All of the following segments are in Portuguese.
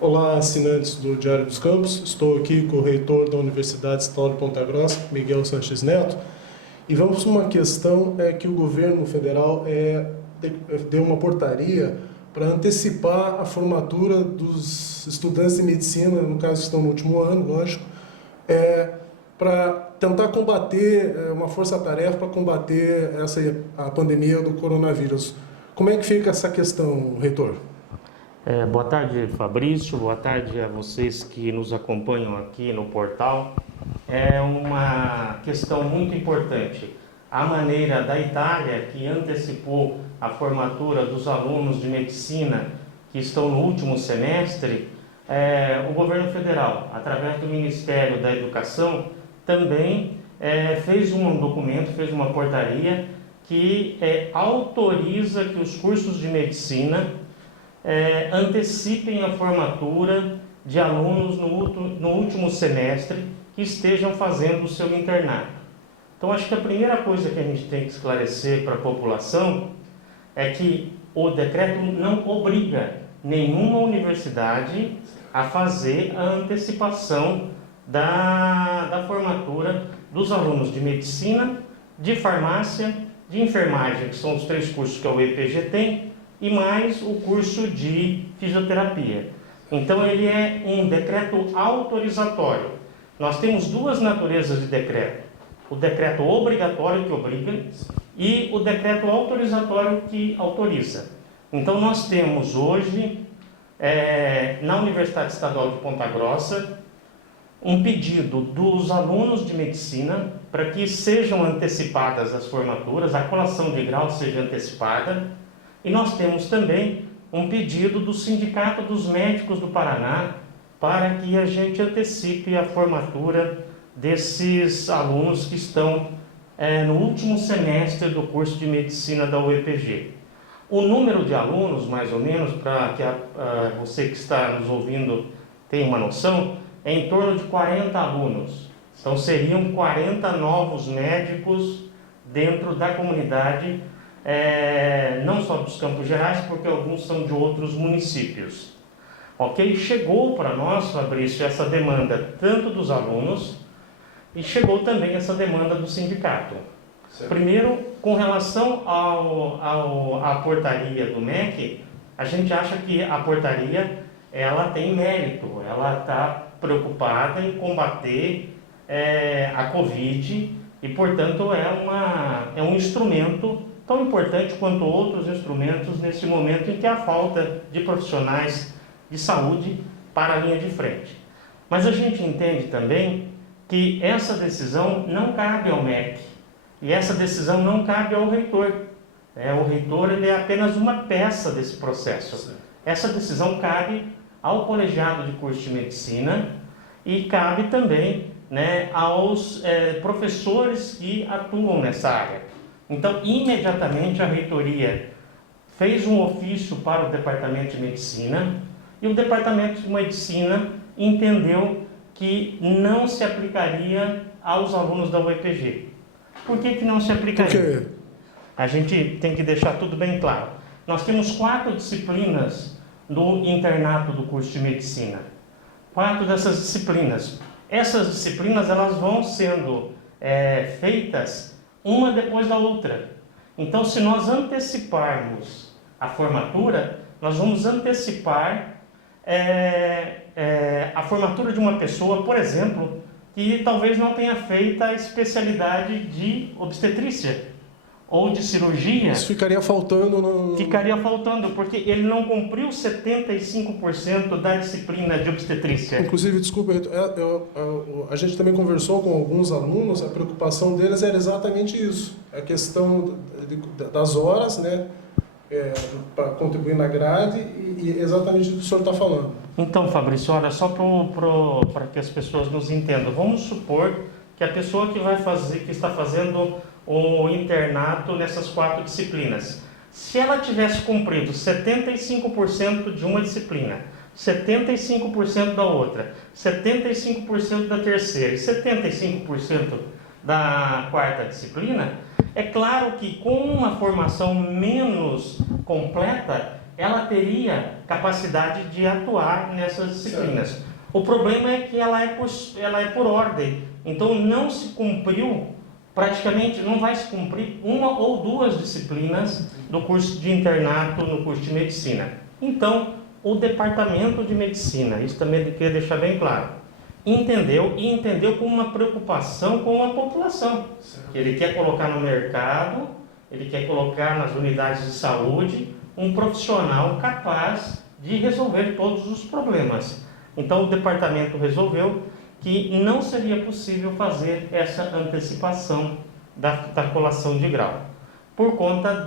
Olá, assinantes do Diário dos Campos. Estou aqui com o reitor da Universidade Estadual de Ponta Grossa, Miguel Sanches Neto, e vamos para uma questão que o governo federal deu uma portaria para antecipar a formatura dos estudantes de medicina, no caso que estão no último ano, lógico, para tentar combater, uma força-tarefa para combater a pandemia do coronavírus. Como é que fica essa questão, reitor? Boa tarde, Fabrício. Boa tarde a vocês que nos acompanham aqui no portal. É uma questão muito importante. A maneira da Itália, que antecipou a formatura dos alunos de medicina que estão no último semestre, o governo federal, através do Ministério da Educação, também fez um documento, fez uma portaria que autoriza que os cursos de medicina antecipem a formatura de alunos no último semestre que estejam fazendo o seu internato. Então, acho que a primeira coisa que a gente tem que esclarecer para a população é que o decreto não obriga nenhuma universidade a fazer a antecipação da formatura dos alunos de medicina, de farmácia, de enfermagem, que são os 3 cursos que a UEPG tem, e mais o curso de fisioterapia. Então, ele é um decreto autorizatório. Nós temos 2 naturezas de decreto. O decreto obrigatório, que obriga, e o decreto autorizatório, que autoriza. Então, nós temos hoje, na Universidade Estadual de Ponta Grossa, um pedido dos alunos de medicina para que sejam antecipadas as formaturas, a colação de grau seja antecipada. E nós temos também um pedido do Sindicato dos Médicos do Paraná para que a gente antecipe a formatura desses alunos que estão no último semestre do curso de medicina da UEPG. O número de alunos, mais ou menos, para que você que está nos ouvindo tenha uma noção, é em torno de 40 alunos. Então seriam 40 novos médicos dentro da comunidade, não só dos Campos Gerais, porque alguns são de outros municípios. Ok? Chegou para nós, Fabrício, essa demanda tanto dos alunos e chegou também essa demanda do sindicato. Certo. Primeiro, com relação à portaria do MEC, a gente acha que a portaria ela tem mérito, ela está preocupada em combater a Covid e, portanto, é um instrumento tão importante quanto outros instrumentos nesse momento em que há falta de profissionais de saúde para a linha de frente. Mas a gente entende também que essa decisão não cabe ao MEC e essa decisão não cabe ao reitor. O reitor ele é apenas uma peça desse processo. Sim. Essa decisão cabe ao colegiado de curso de medicina e cabe também, aos professores que atuam nessa área. Então, imediatamente a reitoria fez um ofício para o Departamento de Medicina e o Departamento de Medicina entendeu que não se aplicaria aos alunos da UEPG. Por que não se aplicaria? Por quê? A gente tem que deixar tudo bem claro. Nós temos 4 disciplinas do internato do curso de medicina. 4 dessas disciplinas. Essas disciplinas elas vão sendo feitas uma depois da outra. Então, se nós anteciparmos a formatura, nós vamos antecipar a formatura de uma pessoa, por exemplo, que talvez não tenha feito a especialidade de obstetrícia ou de cirurgia. Isso ficaria faltando Ficaria faltando, porque ele não cumpriu 75% da disciplina de obstetrícia. Inclusive, desculpa, a gente também conversou com alguns alunos, a preocupação deles era exatamente isso. A questão das horas, para contribuir na grade e exatamente o que o senhor está falando. Então, Fabrício, olha, só para que as pessoas nos entendam. Vamos supor que a pessoa que está fazendo o internato nessas 4 disciplinas, se ela tivesse cumprido 75% de uma disciplina, 75% da outra, 75% da terceira e 75% da 4ª disciplina, é claro que com uma formação menos completa, ela teria capacidade de atuar nessas disciplinas. O problema é que ela é por ordem, então não se cumpriu, praticamente não vai se cumprir uma ou duas disciplinas do curso de internato no curso de medicina. Então, o departamento de medicina, isso também eu queria deixar bem claro, entendeu com uma preocupação com a população, que ele quer colocar no mercado, ele quer colocar nas unidades de saúde um profissional capaz de resolver todos os problemas. Então, o departamento resolveu que não seria possível fazer essa antecipação da colação de grau, por conta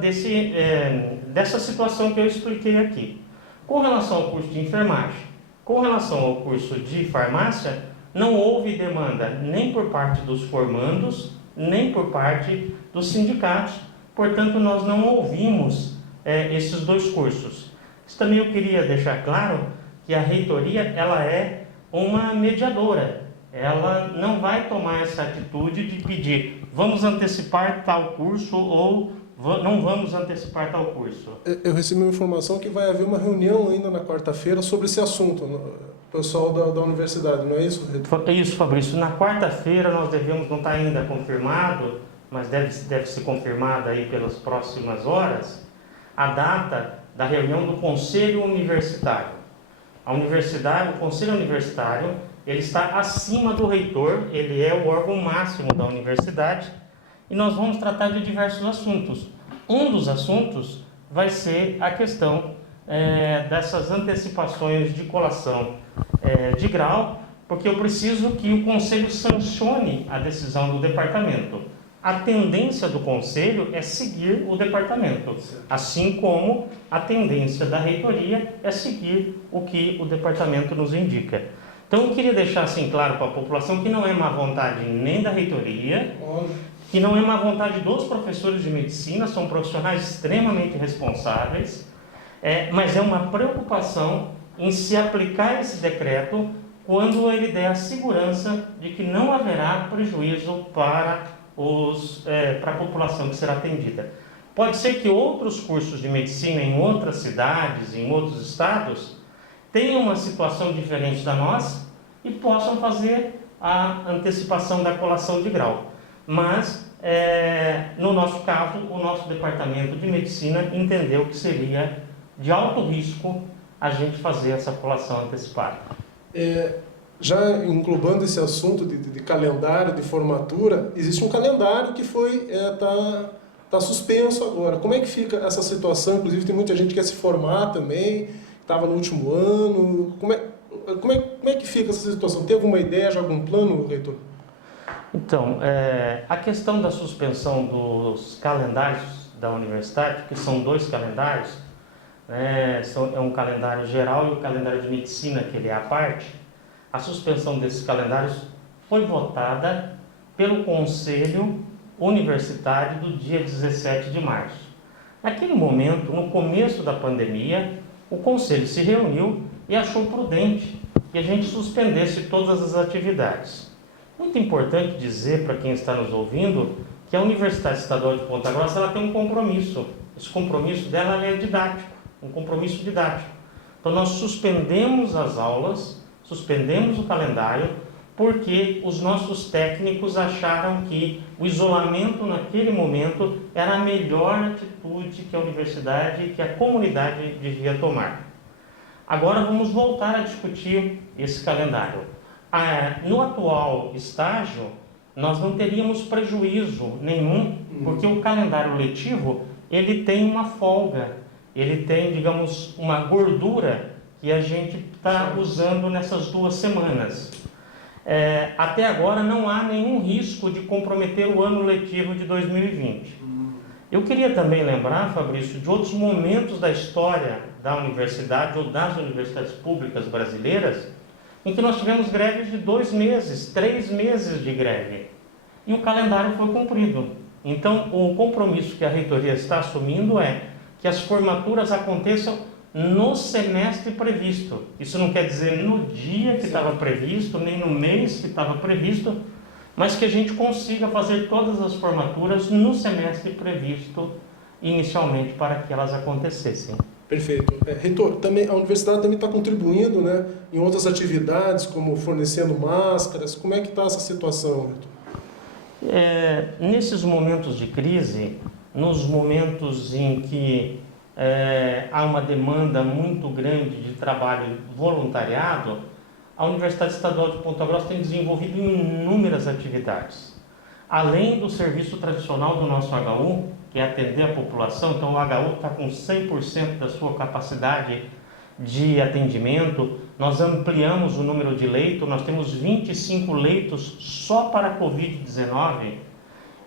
dessa situação que eu expliquei aqui. Com relação ao curso de enfermagem, com relação ao curso de farmácia, não houve demanda nem por parte dos formandos, nem por parte dos sindicatos, portanto, nós não ouvimos esses dois cursos. Isso também eu queria deixar claro, que a reitoria ela é uma mediadora, ela não vai tomar essa atitude de pedir vamos antecipar tal curso ou não vamos antecipar tal curso. Eu recebi uma informação que vai haver uma reunião ainda na quarta-feira sobre esse assunto, o pessoal da universidade, não é isso? É isso, Fabrício. Na quarta-feira nós devemos, não está ainda confirmado, mas deve ser confirmada aí pelas próximas horas, a data da reunião do Conselho Universitário. A universidade, o Conselho Universitário, ele está acima do reitor, ele é o órgão máximo da universidade, e nós vamos tratar de diversos assuntos. Um dos assuntos vai ser a questão dessas antecipações de colação de grau, porque eu preciso que o Conselho sancione a decisão do departamento. A tendência do Conselho é seguir o departamento, assim como a tendência da reitoria é seguir o que o departamento nos indica. Então, eu queria deixar assim claro para a população que não é má vontade nem da reitoria, que não é má vontade dos professores de medicina, são profissionais extremamente responsáveis, mas é uma preocupação em se aplicar esse decreto quando ele der a segurança de que não haverá prejuízo para a população que será atendida. Pode ser que outros cursos de medicina em outras cidades, em outros estados, tenham uma situação diferente da nossa e possam fazer a antecipação da colação de grau. Mas, no nosso caso, o nosso departamento de medicina entendeu que seria de alto risco a gente fazer essa colação antecipada. Já englobando esse assunto de calendário, de formatura, existe um calendário que tá suspenso agora. Como é que fica essa situação? Inclusive tem muita gente que quer se formar também, estava no último ano. Como é que fica essa situação? Tem alguma ideia, já algum plano, reitor? Então, a questão da suspensão dos calendários da universidade, que são dois calendários, é um calendário geral e o calendário de medicina, que ele é à parte. A suspensão desses calendários foi votada pelo Conselho Universitário do dia 17 de março. Naquele momento, no começo da pandemia, o Conselho se reuniu e achou prudente que a gente suspendesse todas as atividades. Muito importante dizer para quem está nos ouvindo que a Universidade Estadual de Ponta Grossa ela tem um compromisso. Esse compromisso dela é didático, um compromisso didático. Então nós suspendemos as aulas, suspendemos o calendário, porque os nossos técnicos acharam que o isolamento naquele momento era a melhor atitude que a universidade e que a comunidade devia tomar. Agora vamos voltar a discutir esse calendário. No atual estágio, nós não teríamos prejuízo nenhum, porque o calendário letivo ele tem uma folga, ele tem, digamos, uma gordura que a gente está usando nessas 2 semanas. Até agora não há nenhum risco de comprometer o ano letivo de 2020. Eu queria também lembrar, Fabrício, de outros momentos da história da universidade ou das universidades públicas brasileiras em que nós tivemos greves de 2 meses, 3 meses de greve. E o calendário foi cumprido. Então, o compromisso que a reitoria está assumindo é que as formaturas aconteçam no semestre previsto. Isso não quer dizer no dia que estava previsto, nem no mês que estava previsto, mas que a gente consiga fazer todas as formaturas no semestre previsto inicialmente para que elas acontecessem. Perfeito. Reitor, também, a universidade também está contribuindo, né, em outras atividades, como fornecendo máscaras. Como é que está essa situação, Reitor? Nesses momentos de crise, nos momentos em que há uma demanda muito grande de trabalho voluntariado, a Universidade Estadual de Ponta Grossa tem desenvolvido inúmeras atividades. Além do serviço tradicional do nosso HU, que é atender a população, então o HU está com 100% da sua capacidade de atendimento, nós ampliamos o número de leitos, nós temos 25 leitos só para a Covid-19,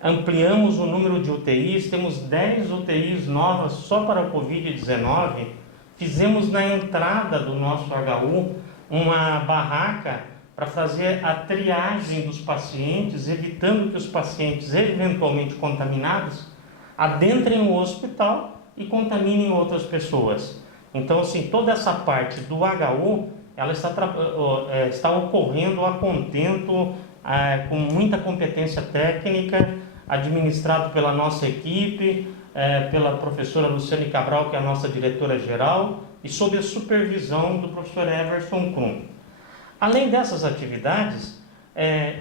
ampliamos o número de UTIs, temos 10 UTIs novas só para a Covid-19, fizemos na entrada do nosso HU uma barraca para fazer a triagem dos pacientes, evitando que os pacientes eventualmente contaminados adentrem o hospital e contaminem outras pessoas. Então, assim, toda essa parte do HU, ela está ocorrendo a contento, com muita competência técnica, administrado pela nossa equipe, pela professora Luciane Cabral, que é a nossa diretora-geral, e sob a supervisão do professor Everson Krum. Além dessas atividades,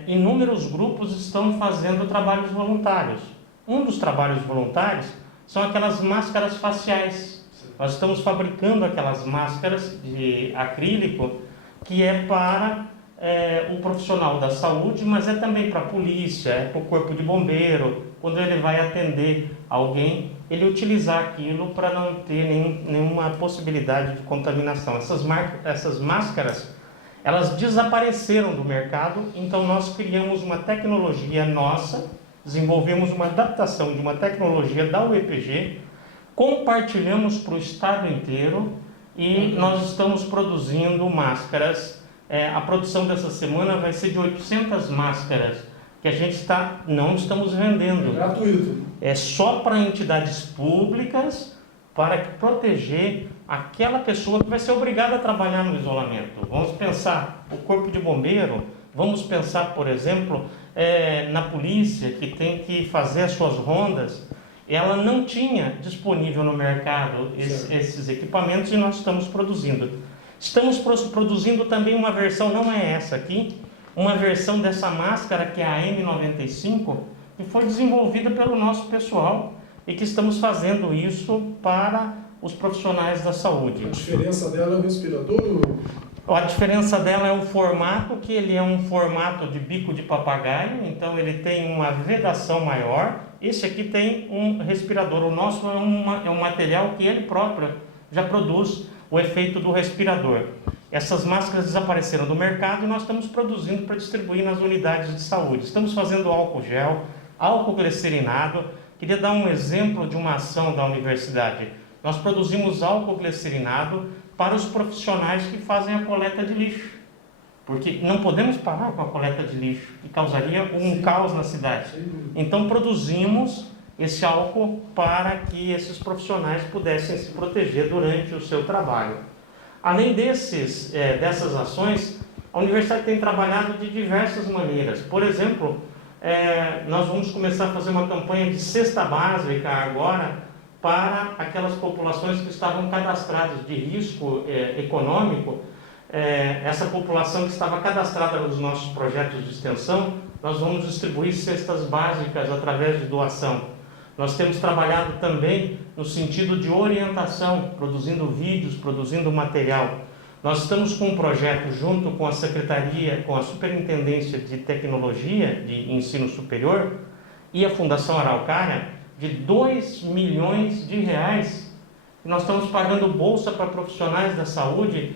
inúmeros grupos estão fazendo trabalhos voluntários. Um dos trabalhos voluntários são aquelas máscaras faciais. Nós estamos fabricando aquelas máscaras de acrílico que é para o profissional da saúde, mas é também para a polícia, é para o corpo de bombeiro, quando ele vai atender alguém, ele utilizar aquilo para não ter nenhuma possibilidade de contaminação. Essas máscaras, elas desapareceram do mercado, então nós criamos uma tecnologia nossa, desenvolvemos uma adaptação de uma tecnologia da UEPG, compartilhamos para o estado inteiro e nós estamos produzindo máscaras. A produção dessa semana vai ser de 800 máscaras, que a gente não estamos vendendo. É gratuito. É só para entidades públicas, para proteger aquela pessoa que vai ser obrigada a trabalhar no isolamento. Vamos pensar o corpo de bombeiro, vamos pensar, por exemplo, na polícia, que tem que fazer as suas rondas. Ela não tinha disponível no mercado esses equipamentos e nós estamos produzindo. Estamos produzindo também uma versão, não é essa aqui, uma versão dessa máscara que é a M95, que foi desenvolvida pelo nosso pessoal e que estamos fazendo isso para os profissionais da saúde. A diferença dela é o respirador? A diferença dela é o formato, que ele é um formato de bico de papagaio, então ele tem uma vedação maior. Esse aqui tem um respirador, o nosso é um material que ele próprio já produz o efeito do respirador. Essas máscaras desapareceram do mercado e nós estamos produzindo para distribuir nas unidades de saúde. Estamos fazendo álcool gel, álcool glicerinado. Queria dar um exemplo de uma ação da universidade. Nós produzimos álcool glicerinado para os profissionais que fazem a coleta de lixo. Porque não podemos parar com a coleta de lixo, que causaria um caos na cidade. Então produzimos esse álcool para que esses profissionais pudessem se proteger durante o seu trabalho. Além dessas ações, a universidade tem trabalhado de diversas maneiras. Por exemplo, nós vamos começar a fazer uma campanha de cesta básica agora para aquelas populações que estavam cadastradas de risco econômico. Essa população que estava cadastrada nos nossos projetos de extensão, nós vamos distribuir cestas básicas através de doação. Nós temos trabalhado também no sentido de orientação, produzindo vídeos, produzindo material. Nós estamos com um projeto junto com a Secretaria, com a Superintendência de Tecnologia de Ensino Superior e a Fundação Araucária, de R$2 milhões. Nós estamos pagando bolsa para profissionais da saúde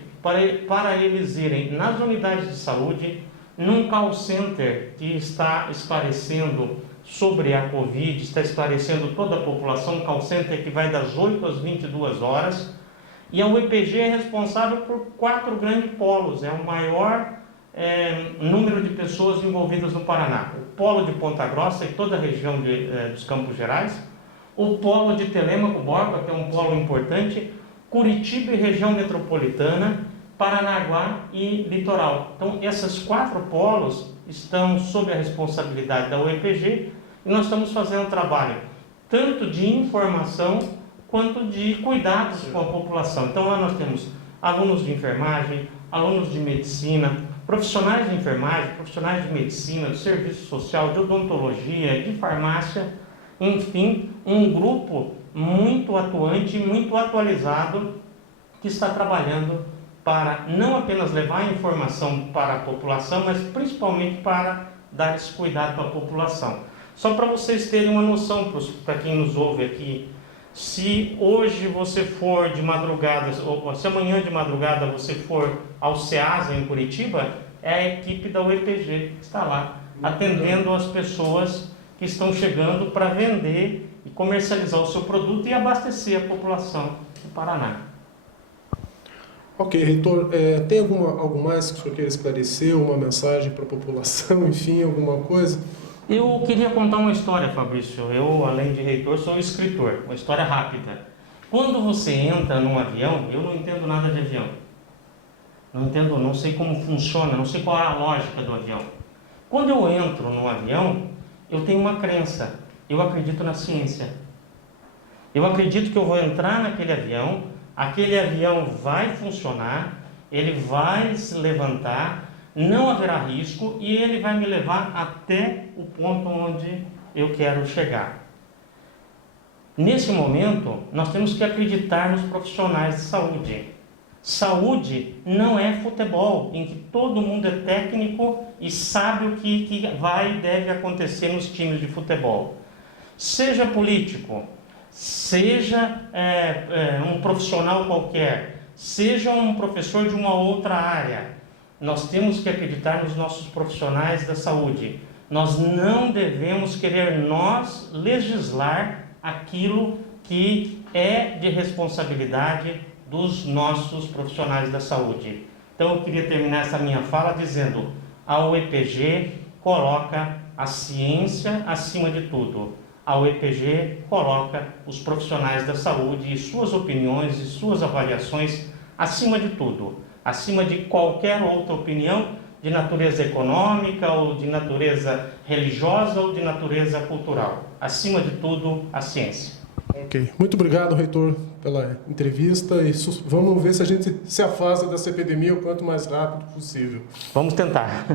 para eles irem nas unidades de saúde, num call center que está esclarecendo sobre a Covid, está esclarecendo toda a população, um call center que vai das 8 às 22 horas, e a UEPG é responsável por 4 grandes polos, é o maior número de pessoas envolvidas no Paraná. O polo de Ponta Grossa e toda a região dos Campos Gerais, o polo de Telêmaco Borba, que é um polo importante, Curitiba e região metropolitana, Paranaguá e litoral. Então, esses 4 polos estão sob a responsabilidade da UEPG e nós estamos fazendo trabalho tanto de informação quanto de cuidados com a população. Então lá nós temos alunos de enfermagem, alunos de medicina, profissionais de enfermagem, profissionais de medicina, de serviço social, de odontologia, de farmácia, enfim, um grupo muito atuante, muito atualizado, que está trabalhando para não apenas levar a informação para a população, mas principalmente para dar esse cuidado para a população. Só para vocês terem uma noção, para quem nos ouve aqui, se hoje você for de madrugada, ou se amanhã de madrugada você for ao SEASA em Curitiba, é a equipe da UEPG que está lá, atendendo as pessoas que estão chegando para vender e comercializar o seu produto e abastecer a população do Paraná. Ok, reitor, tem algo mais que o senhor queira esclarecer, uma mensagem para a população, enfim, alguma coisa? Eu queria contar uma história, Fabrício. Eu, além de reitor, sou escritor. Uma história rápida. Quando você entra num avião, eu não entendo nada de avião. Não entendo, não sei como funciona, não sei qual é a lógica do avião. Quando eu entro num avião, eu tenho uma crença. Eu acredito na ciência. Eu acredito que eu vou entrar naquele avião, aquele avião vai funcionar, ele vai se levantar, não haverá risco e ele vai me levar até o ponto onde eu quero chegar. Nesse momento, nós temos que acreditar nos profissionais de saúde. Saúde não é futebol, em que todo mundo é técnico e sabe o que vai e deve acontecer nos times de futebol. Seja político, seja um profissional qualquer, seja um professor de uma outra área, nós temos que acreditar nos nossos profissionais da saúde. Nós não devemos querer nós legislar aquilo que é de responsabilidade dos nossos profissionais da saúde. Então eu queria terminar essa minha fala dizendo: a UEPG coloca a ciência acima de tudo. A UEPG coloca os profissionais da saúde e suas opiniões e suas avaliações acima de tudo, acima de qualquer outra opinião de natureza econômica ou de natureza religiosa ou de natureza cultural. Acima de tudo, a ciência. Ok. Muito obrigado, reitor, pela entrevista e vamos ver se a gente se afasta dessa epidemia o quanto mais rápido possível. Vamos tentar.